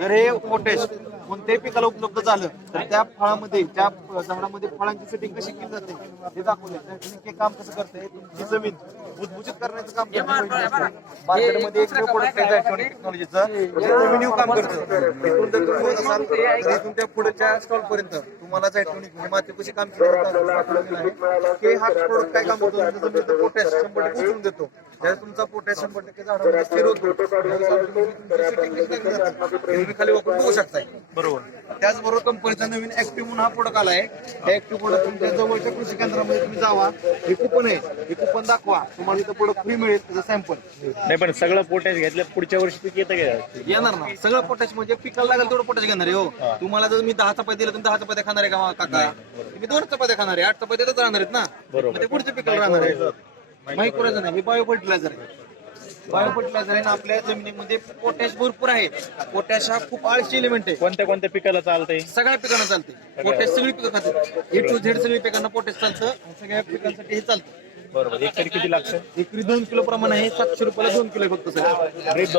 जर हे पोटॅश कोणत्याही पिकाला उपलब्ध झालं तर त्या फळामध्ये त्या झाडामध्ये फळांची सेटिंग कशी केली जाते हे दाखवले. हे काम कसं करते, तुमची जमीन भुसभुशीत करण्याचं काम मार्केटमध्ये एक प्रोडक्ट आहे इलेक्ट्रॉनिक टेक्नॉलॉजीचं, जमिनीवर काम करतं. इथून जर तुम्ही बघत असाल तर इथून त्या पुढच्या स्टॉल पर्यंत तुम्हाला इलेक्ट्रॉनिक म्हणजे माती कशी काम केलं आहे. हा प्रोडक्ट काय काम करतो, जमिनीचं पोटॅश 100% उचलून देतो. ज्यावेळेस तुमचा पोटॅश 100% झाडामध्ये स्थिर होतो तुम्ही खाली वापरून बघू शकताय. बरोबर. त्याचबरोबर कंपनीचा नवीन ऍक्टिव्ह म्हणून हा प्रोडक्ट आला आहे. हे ऍक्टिव्ह प्रोडक्ट तुमच्या जवळच्या कृषी केंद्रामध्ये तुम्ही जावा, हे कुपन आहे, हे कुपन दाखवा, तुम्हाला इथं प्रोडक्ट फ्री मिळेल त्याचं सॅम्पल. नाही पण सगळं पोटॅश घेतलं पुढच्या वर्षी पीक येतं का? येणार ना सगळं पोटॅश, म्हणजे पिकाला लागेल तेवढं पोटॅश घेणार आहे. हो, तुम्हाला जर मी 10 चपाती दिलं तुम्ही 10 चपात्या खाणार आहे का काका? तुम्ही 2 चपात्या खाणार आहे, 8 चपात्याच राहणार आहेत ना. बरोबर. पुढच्या पिकाला राहणार आहे. माहिती करायचं नाही, हे बायो फर्टिलायझर आहे. बायो फर्टिलायझर आहे ना. आपल्या जमिनीमध्ये पोटॅश भरपूर आहे. पोटॅश हा खूप आळशी एलिमेंट आहे. कोणत्या कोणत्या पिकाला चालतंय? सगळ्या पिकांना चालते पोटॅश. सगळी पिकं खातात, A to Z सगळी पिकांना पोटॅश चालतं. सगळ्या पिकांसाठी हे चालतं. बरोबर. एकरी किती लागतं? एकरी 2 किलो प्रमाण आहे. 700 रुपयाला 2 किलो फक्त सर.